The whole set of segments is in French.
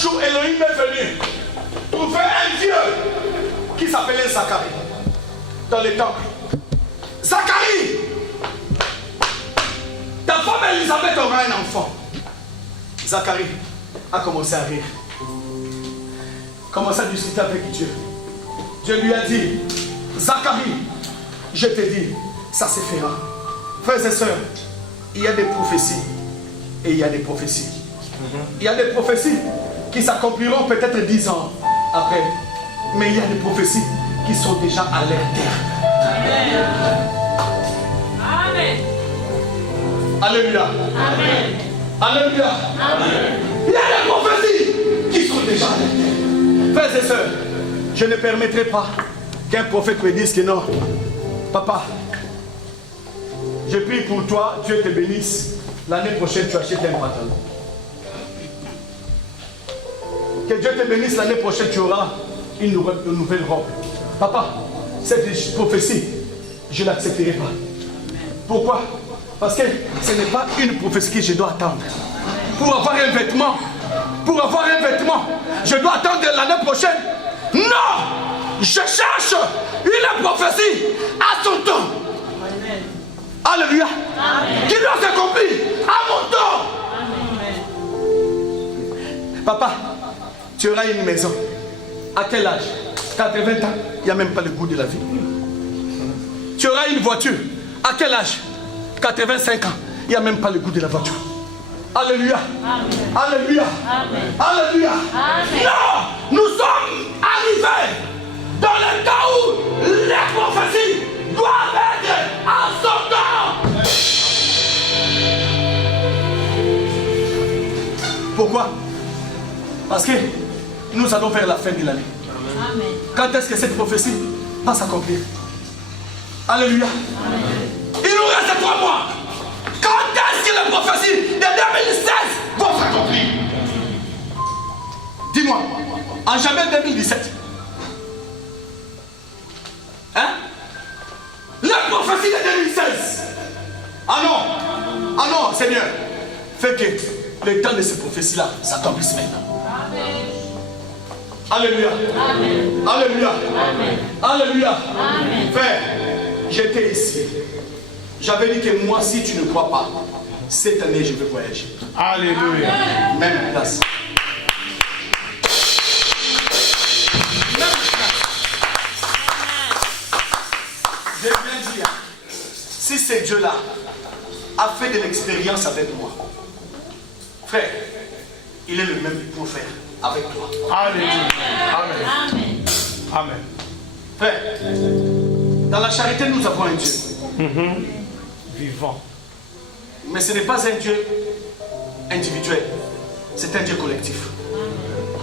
jour, Elohim est venu trouver un Dieu qui s'appelait Zacharie dans le temple. Zacharie, ta femme Elisabeth aura un enfant. Zacharie a commencé à rire. Commencé à discuter avec Dieu. Dieu lui a dit, Zacharie, je te dis, ça se fera. Frères et sœurs, il y a des prophéties et il y a des prophéties. Il y a des prophéties qui s'accompliront peut-être 10 ans après. Mais il y a des prophéties qui sont déjà à leur terme. Amen. Alléluia. Amen. Alléluia. Amen. Il y a des prophéties qui sont déjà à leur terme. Frères et sœurs, je ne permettrai pas qu'un prophète me dise que non. Papa, je prie pour toi, Dieu te bénisse. L'année prochaine, tu achètes un pantalon. Que Dieu te bénisse, l'année prochaine, tu auras une nouvelle robe. Papa, cette prophétie, je ne l'accepterai pas. Pourquoi? Parce que ce n'est pas une prophétie que je dois attendre. Pour avoir un vêtement, je dois attendre l'année prochaine. Non! Je cherche une prophétie à son temps. Amen. Alléluia. Amen. Qui doit s'accomplir à mon temps. Amen. Papa, tu auras une maison. À quel âge? 80 ans. Il n'y a même pas le goût de la vie. Tu auras une voiture. À quel âge? 85 ans. Il n'y a même pas le goût de la voiture. Alléluia. Amen. Alléluia. Amen. Alléluia. Amen. Non, nous sommes arrivés dans le temps où les prophéties doivent être à son temps. Pourquoi? Parce que nous allons vers la fin de l'année. Amen. Quand est-ce que cette prophétie va s'accomplir? Alléluia. Amen. Il nous reste 3 mois. Quand est-ce que les prophéties de 2016 vont s'accomplir? Dis-moi, en janvier 2017. Hein? Les prophéties de 2016. Ah non, Seigneur. Fais que le temps de ces prophéties-là s'accomplisse maintenant. Amen. Alléluia. Amen. Alléluia. Amen. Alléluia. Amen. Frère, j'étais ici. J'avais dit que moi, si tu ne crois pas, cette année, je vais voyager. Alléluia. Même place. Même place. Je viens dire, si ce Dieu-là a fait de l'expérience avec moi, frère, il est le même pour faire avec toi. Alléluia. Amen. Amen. Amen. Frère, dans la charité, nous avons un Dieu. Vivant. Mais ce n'est pas un Dieu individuel, c'est un Dieu collectif.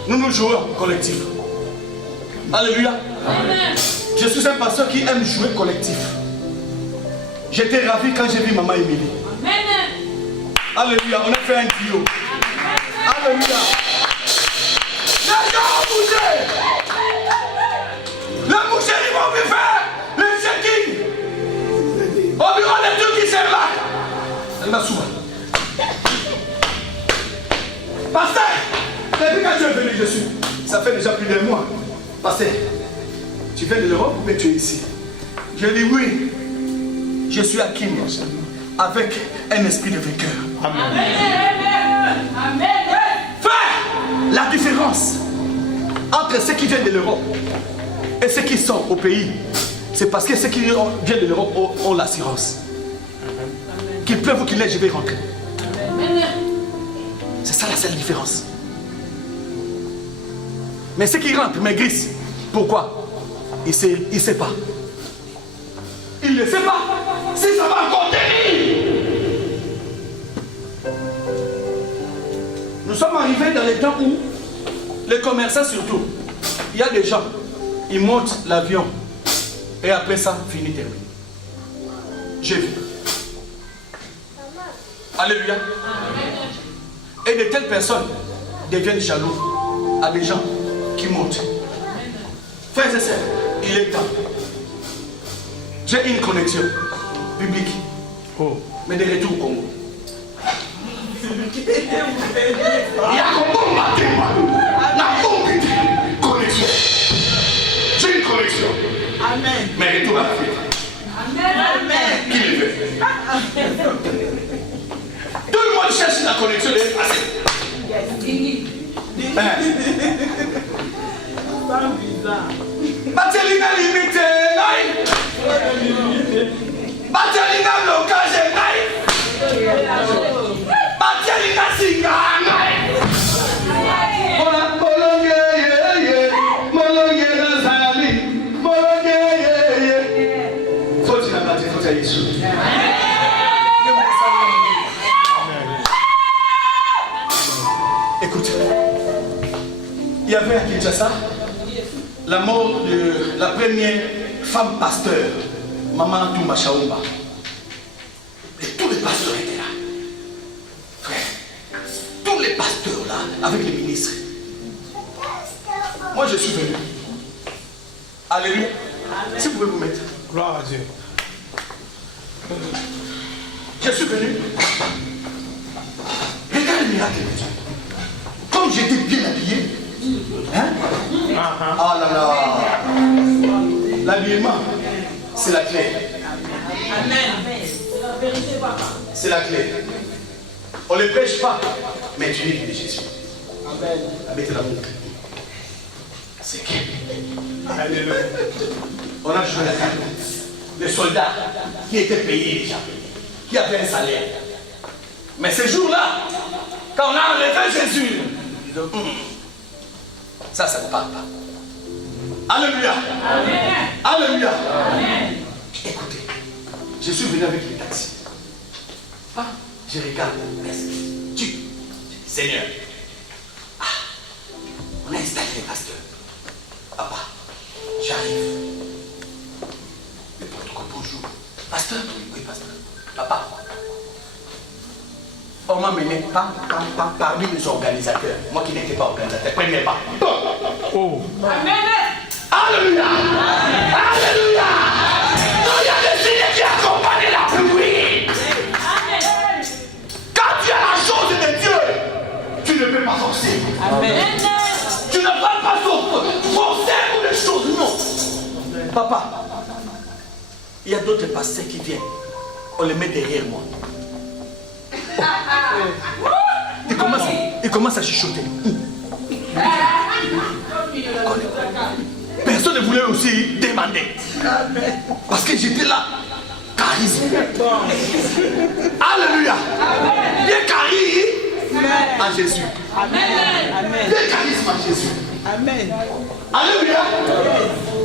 Nous nous jouons collectif. Alléluia. Amen. Je suis un pasteur qui aime jouer collectif. J'étais ravi quand j'ai vu Maman Émilie. Amen. Alléluia, on a fait un duo. Alléluia. Les gens ont bougé. Les boucheries vont venir faire les check-in. Au bureau des trucs qui servent là. Elle m'a souvent. Pasteur, depuis quand tu es venu, je suis. Ça fait déjà plus de mois. Pasteur, tu viens de l'Europe mais tu es ici. Je dis oui. Je suis à Kim avec un esprit de vainqueur. Amen. Amen. Frère, la différence entre ceux qui viennent de l'Europe et ceux qui sont au pays, c'est parce que ceux qui viennent de l'Europe ont l'assurance. Qu'il pleuve ou qu'il neige, je vais rentrer. C'est ça la seule différence. Mais ceux qui rentrent maigrissent. Pourquoi? Il ne sait pas. Il ne sait pas si ça va contenir. Nous sommes arrivés dans les temps où les commerçants surtout, il y a des gens, ils montent l'avion et après ça, fini terminé. J'ai vu. Alléluia. Et de telles personnes deviennent jaloux à des gens qui montent. Frères et sœurs, il est temps. J'ai une connexion publique, mais de retour au Congo. Il y a Congo, Batelina limité, naï. Batelina blocage, naï. Batelina singa, naï. Molonge, molonge nazali, molonge. Faut tu la battre, faut tu aller sous. Écoute, il y avait à Kinshasa la mort de la première femme pasteur, Maman Touma Chaoumba. Et tous les pasteurs étaient là. Frère, tous les pasteurs là, avec les ministres. Moi je suis venu. Alléluia. Si vous pouvez vous mettre. Gloire à Dieu. Je suis venu. Regarde le miracle de Dieu. Comme j'étais bien habillé. Hein? Ah là là. L'habillement, c'est la clé. Amen. C'est la clé. On ne prêche pas, mais tu es de Jésus. Amen. Mettez la main. C'est qui? Alléluia. On a joué la carte. Les soldats qui étaient payés déjà, qui avaient un salaire. Mais ce jour-là, quand on a enlevé Jésus, ça ne parle pas. Alléluia. Amen. Alléluia. Amen. Écoutez, je suis venu avec les taxis. Ah, je regarde. Tu, Seigneur, on a installé les pasteurs. Papa, j'arrive. Le protocole, bonjour. Pasteur, oui, pasteur. Papa, on m'a mené parmi les organisateurs. Moi qui n'étais pas organisateur, premier pas. Oh. Amen. Alléluia. Alléluia. Il y a des signes qui accompagnent la pluie. Amen. Quand tu as la chose de Dieu, tu ne peux pas forcer. Amen. Tu ne vas pas forcer pour des choses, non. Papa, il y a d'autres pasteurs qui viennent. On les met derrière moi. Il commence à chuchoter. Personne ne voulait aussi demander. Parce que j'étais là. Charisme. Alléluia. Bien charisme en Jésus. Bien charisme en Jésus. Amen. Alléluia.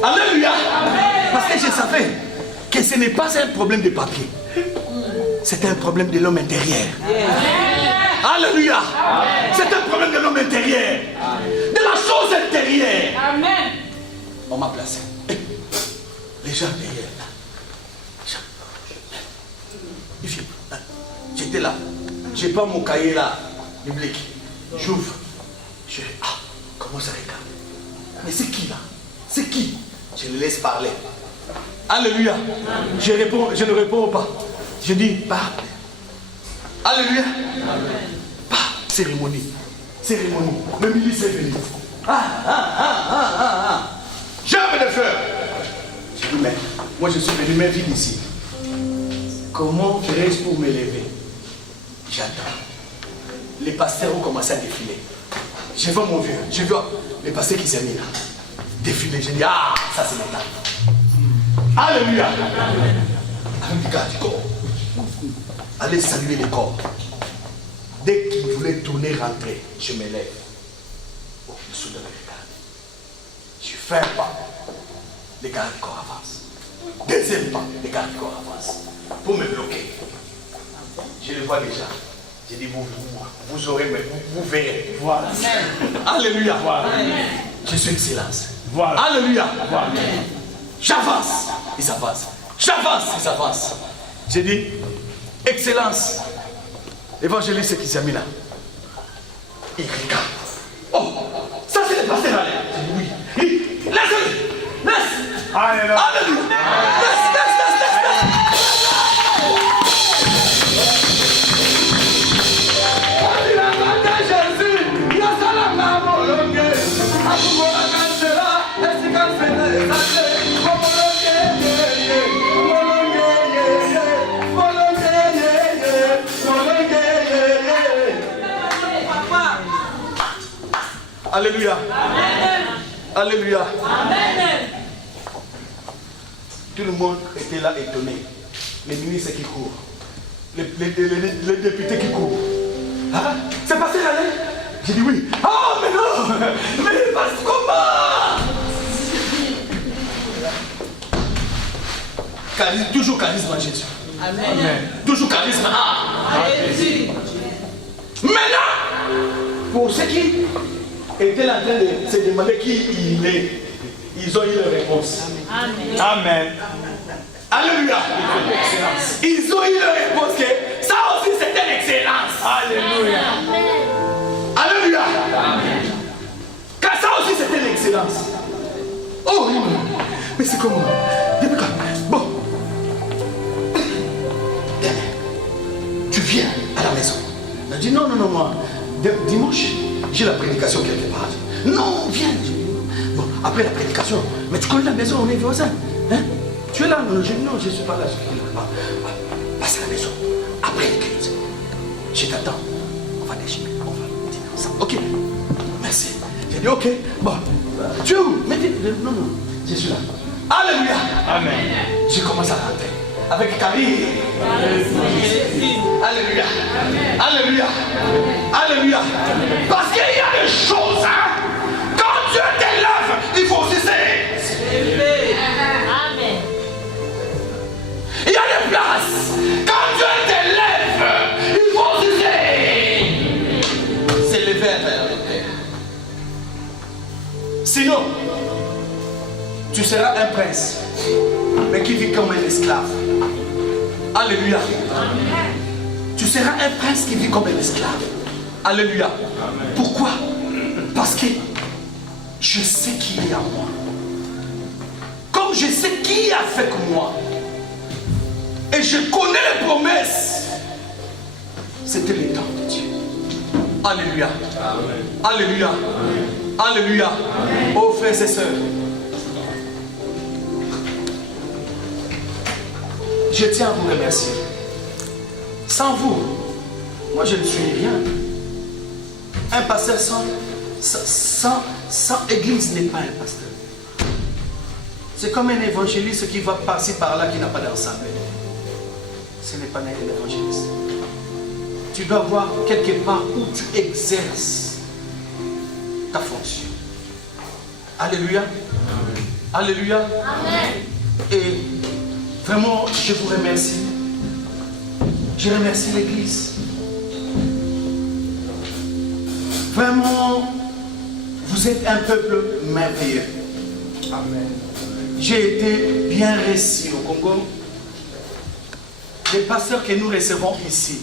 Alléluia. Parce que je savais que ce n'est pas un problème de papier. C'est un problème de l'homme intérieur. Alléluia. C'est un problème de l'homme intérieur. De la chose intérieure. Amen. On m'a placé. Les gens derrière là. J'étais là. J'ai pas mon cahier là, biblique. J'ouvre. Comment ça regarde? Mais c'est qui là? C'est qui? Je le laisse parler. Alléluia. Je ne réponds pas. Je dis, pas. Alléluia. Pas. Cérémonie. Cérémonie. Le milice est venu. J'aime les fleurs. Je dis, mais moi je suis venu me vivre ici. Comment ferais-je pour me lever? J'attends. Les pasteurs ont commencé à défiler. Je vois mon vieux, je vois les pasteurs qui s'est mis là. Défiler. Je dis, ça c'est le temps. Alléluia. Avec le gars du corps. Allez saluer les corps. Dès qu'il voulait tourner, rentrer, je me lève. Au-dessous de mes regards. Je fais un pas. Les gars du corps avancent. Deuxième pas, les gars du corps avancent. Pour me bloquer. Je le vois déjà. J'ai dit, vous aurez, mais vous verrez. Voilà. Alléluia. Voilà. Je suis excellence. Voilà. Alléluia. Voilà. J'avance. Ils avancent. J'avance. Ils avancent. J'ai dit, excellence. Évangéliste qui s'est mis là. Il regarde. Oh, ça c'est le pasteur là. J'ai dit oui. Laisse-le. Laisse. Alléluia. Alléluia. Laisse. Alléluia. Amen. Alléluia. Amen. Tout le monde était là étonné. Les ministres qui courent. Les députés qui courent. Ah, c'est passé l'année? J'ai dit oui. Ah, mais non! Mais parce comment? Toujours charisme à Jésus. Amen. Toujours charisme. Jésus. Maintenant, pour ceux qui étaient en train de se demander qui il est, ils ont eu leur réponse. Amen. Amen. Alléluia. Ils ont eu leur réponse que ça aussi c'était l'excellence. Alléluia. Alléluia. Car ça aussi c'était l'excellence. Oh, mais c'est comment? Depuis quand? Bon. Tu viens à la maison. Il a dit non, moi. Dimanche, j'ai la prédication quelque part. Non, viens. Bon, après la prédication, mais tu connais la maison, on est voisins. Hein? Tu es là? Non, j'ai dit non, je ne suis pas là. Passe à la maison. Après l'église. Je t'attends. On va déjeuner. On va dîner ensemble. Ok. Merci. J'ai dit ok. Bon. Tu es où? Non, je suis là. Alléluia. Amen. J'ai commencé à rentrer. Avec Camille. Alléluia. Alléluia. Alléluia. Parce qu'il y a des choses, hein. Quand Dieu t'élève, il faut aussi s'élever. Amen. Il y a des places. Quand Dieu t'élève, il faut aussi s'élever vers le Père. Sinon, tu seras un prince, mais qui vit comme un esclave. Alléluia. Tu seras un prince qui vit comme un esclave. Alléluia. Pourquoi? Parce que je sais qui est en moi. Comme je sais qui est avec moi. Et je connais les promesses. C'était le temps de Dieu. Alléluia. Alléluia. Alléluia. Oh frères et sœurs. Je tiens à vous remercier. Sans vous, moi je ne suis rien. Un pasteur sans église n'est pas un pasteur. C'est comme un évangéliste qui va passer par là qui n'a pas d'ensemble. Ce n'est pas un évangéliste. Tu dois voir quelque part où tu exerces ta fonction. Alléluia. Alléluia. Amen. Et vraiment, je vous remercie. Je remercie l'Église. Vraiment, vous êtes un peuple merveilleux. Amen. J'ai été bien reçu au Congo. Les pasteurs que nous recevons ici,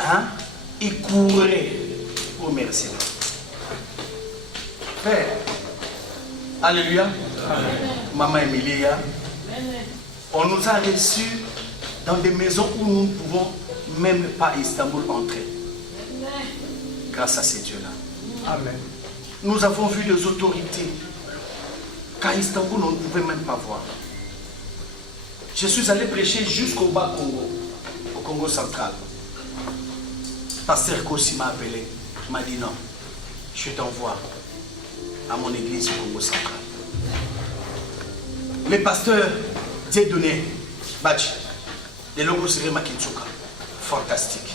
hein, ils couraient pour me recevoir. Frère, alléluia. Maman Emilia, on nous a reçus dans des maisons où nous ne pouvons même pas à Istanbul entrer. Grâce à ces dieux-là. Amen. Nous avons vu des autorités qu'à Istanbul on ne pouvait même pas voir. Je suis allé prêcher jusqu'au bas Congo, au Congo central. Pasteur Kossi m'a appelé, il m'a dit non, je t'envoie à mon église au Congo central. Les pasteurs Dieudonné, Badji, les logos Siri Makitsuka, fantastique.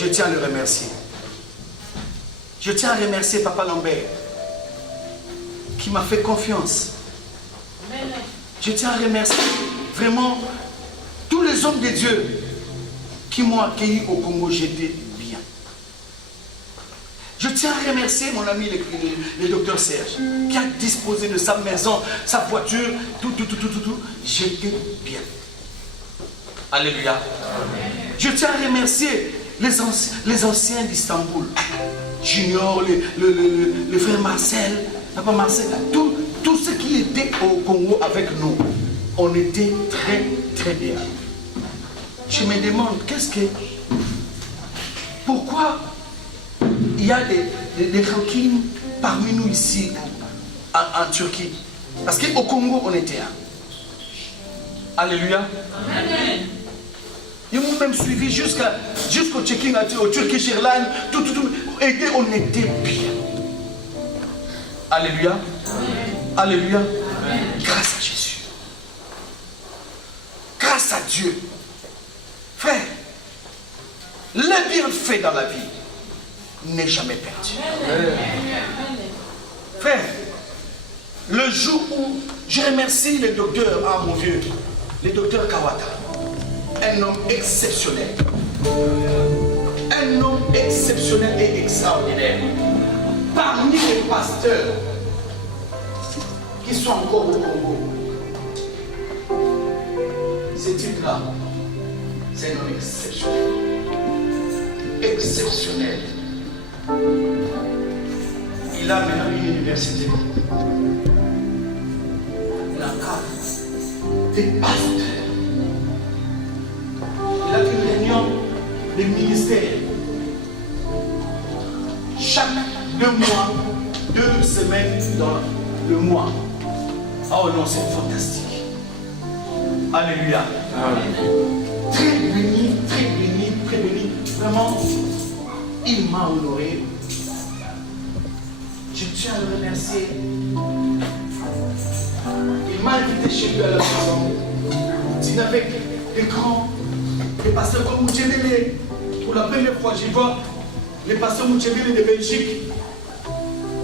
Je tiens à le remercier. Je tiens à remercier Papa Lambert, qui m'a fait confiance. Je tiens à remercier vraiment tous les hommes de Dieu qui m'ont accueilli au Congo. J'étais bien. Je tiens à remercier mon ami le docteur Serge, qui a disposé de sa maison, sa voiture, tout. J'étais bien. Alléluia. Je tiens à remercier les anciens d'Istanbul. Junior, le frère Marcel, papa Marcel, tous ceux qui étaient au Congo avec nous, on était très bien. Je me demande, pourquoi il y a des rancines parmi nous ici en Turquie? Parce qu'au Congo, on était un. Alléluia. Amen. Ils m'ont même suivi jusqu'au check-in au Turkish Airlines. Tout. Et on était bien. Alléluia. Alléluia. Grâce à Jésus. Grâce à Dieu. Frère, le bienfait dans la vie n'est jamais perdu. Frère, le jour où je remercie le docteur, mon vieux, le docteur Kawata, un homme exceptionnel. Un homme exceptionnel et extraordinaire. Parmi les pasteurs qui sont encore au Congo, ce type-là, c'est un homme exceptionnel. Exceptionnel. Il a maintenant une université. Il a des pasteurs. Il a une réunion des ministères. Chaque 2 mois, 2 semaines dans le mois. Oh non, c'est fantastique. Alléluia. Amen. Très béni, très béni, très béni. Vraiment, il m'a honoré. Je tiens à le remercier. Il m'a invité chez lui à la maison. Dîner avec des grands, des pasteurs comme Moutchébélé. Pour la première fois, j'y vois les pasteurs Moutchébélé de Belgique.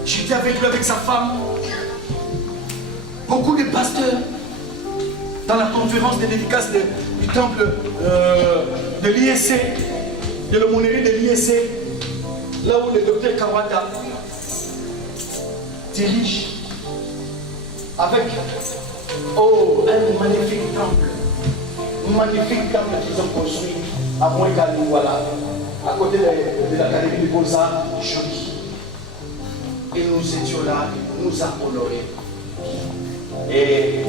J'étais avec lui, avec sa femme. Beaucoup de pasteurs. Dans la conférence de dédicace du temple de l'ISC, de l'aumônerie de l'ISC, là où le docteur Kawata dirige avec un magnifique temple. Un magnifique temple qu'ils ont construit à Mouékalou, voilà, à côté de l'académie de Beaux-Arts, joli. Et nous étions là, il nous a honorés. Et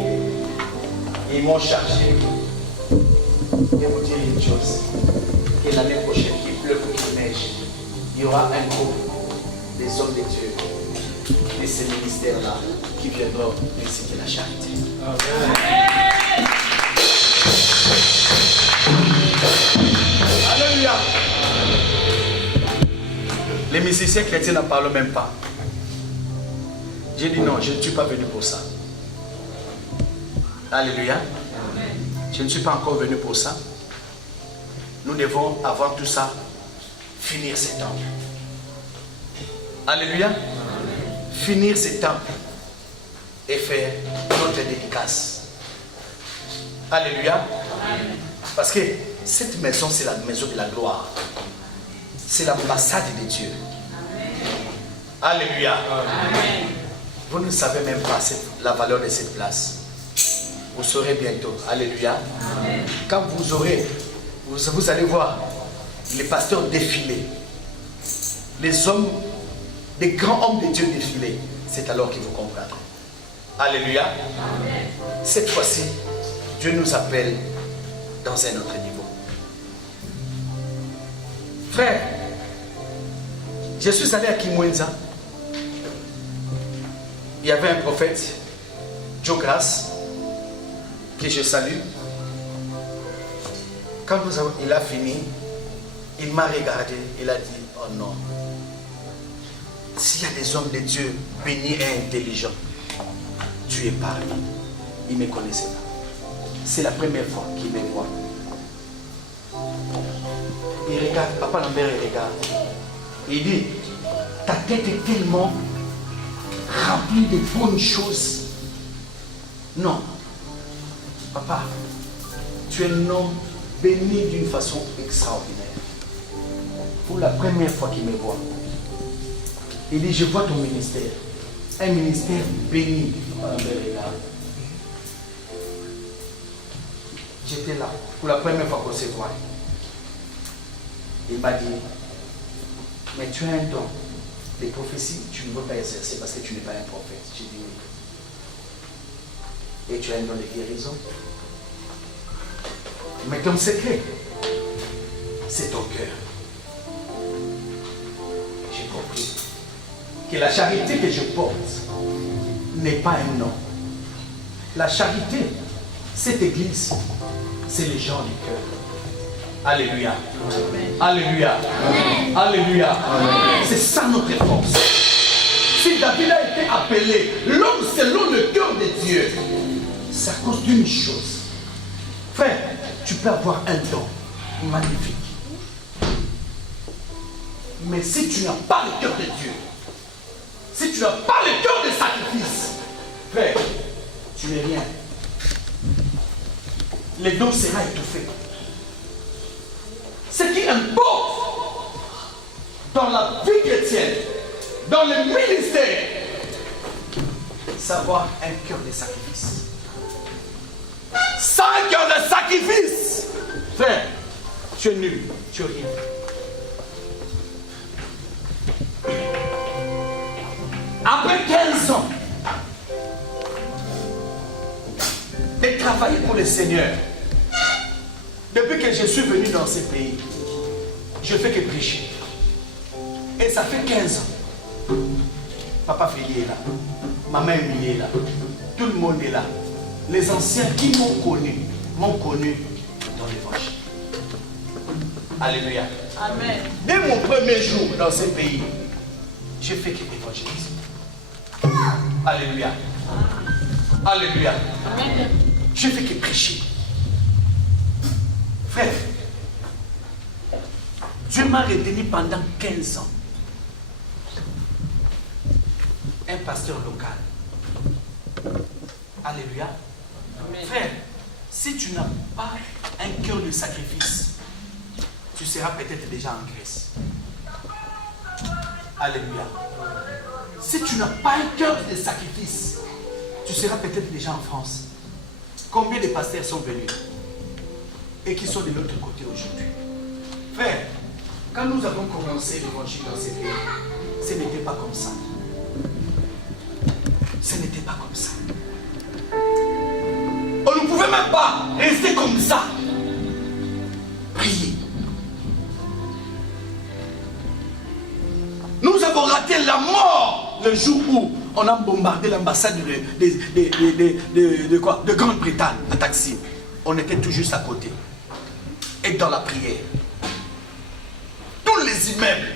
ils m'ont chargé de vous dire une chose, que l'année prochaine, qu'il pleuve ou qu'il neige, il y aura un groupe des hommes de Dieu de ces ministères-là qui viendront visiter la charité. Amen. Alléluia. Les musiciens chrétiens n'en parlent même pas. J'ai dit non, je ne suis pas venu pour ça. Alléluia. Amen. Je ne suis pas encore venu pour ça. Nous devons, avant tout ça, finir ces temples. Alléluia. Amen. Finir ces temples et faire notre dédicace. Alléluia. Amen. Parce que cette maison, c'est la maison de la gloire. C'est l'ambassade de Dieu. Amen. Alléluia. Amen. Vous ne savez même pas la valeur de cette place. Vous saurez bientôt. Alléluia. Amen. Quand vous aurez, vous allez voir les pasteurs défiler. Les hommes, les grands hommes de Dieu défiler. C'est alors qu'ils vous comprendront. Alléluia. Amen. Cette fois-ci, Dieu nous appelle dans un autre niveau. Frère, je suis allé à Kimwenza. Il y avait un prophète, Joe Grace, que je salue. Quand il a fini, il m'a regardé, il a dit, oh non, s'il y a des hommes de Dieu bénis et intelligents, tu es parmi. Il ne me connaissait pas. C'est la première fois qu'il me voit. Il regarde, Papa Lambert, il regarde. Il dit, ta tête est tellement remplie de bonnes choses. Non. Papa, tu es un homme béni d'une façon extraordinaire. Pour la première fois qu'il me voit, il dit, je vois ton ministère. Un ministère béni. J'étais là, pour la première fois qu'on se voit. Il m'a dit, mais tu as un don. Les prophéties, tu ne veux pas exercer parce que tu n'es pas un prophète. J'ai dit oui. Et tu as un don de guérison. Mais ton secret, c'est ton cœur. J'ai compris que la charité que je porte n'est pas un nom. La charité, cette église, c'est les gens du cœur. Alléluia. Alléluia. Alléluia. C'est ça notre réponse. Si David a été appelé l'homme selon le cœur de Dieu, c'est à cause d'une chose. Frère, tu peux avoir un don magnifique. Mais si tu n'as pas le cœur de Dieu, si tu n'as pas le cœur de sacrifice, frère, tu n'es rien. Le don sera étouffé. Ce qui importe dans la vie chrétienne, dans le ministère, c'est avoir un cœur de sacrifice. Sans un cœur de sacrifice, frère, tu es nul, tu es rien. Après 15 ans de travailler pour le Seigneur, depuis que je suis venu dans ce pays, je fais que prêcher. Et ça fait 15 ans. Papa Félix est là. Maman Emilie est là. Tout le monde est là. Les anciens qui m'ont connu dans l'évangile. Alléluia. Amen. Dès mon premier jour dans ce pays, j'ai fait que évangéliser. Alléluia. Alléluia. Amen. J'ai fait que prêcher. Frère, Dieu m'a retenu pendant 15 ans. Un pasteur local. Alléluia. Amen. Frère, si tu n'as pas un cœur de sacrifice, tu seras peut-être déjà en Grèce. Alléluia. Si tu n'as pas un cœur de sacrifice, tu seras peut-être déjà en France. Combien de pasteurs sont venus et qui sont de l'autre côté aujourd'hui? Frère, quand nous avons commencé l'évangile dans ces pays, ce n'était pas comme ça. Ce n'était pas comme ça. On ne pouvait même pas rester comme ça. Prier. Nous avons raté la mort le jour où on a bombardé l'ambassade de Grande-Bretagne à Taksim. On était tout juste à côté. Et dans la prière, tous les immeubles,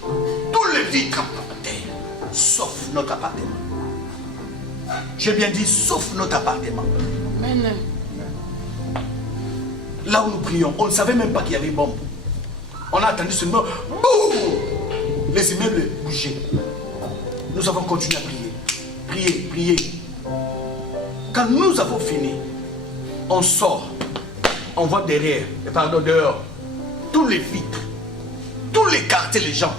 tous les vitres à terre, sauf notre appartement. J'ai bien dit, sauf notre appartement. Amen. Là où nous prions, on ne savait même pas qu'il y avait une bombe. On a attendu seulement, boum, les immeubles bougeaient. Nous avons continué à prier. Prier, prier. Quand nous avons fini, on sort. On voit derrière, pardon, dehors, tous les vitres, tous les quartiers, les gens.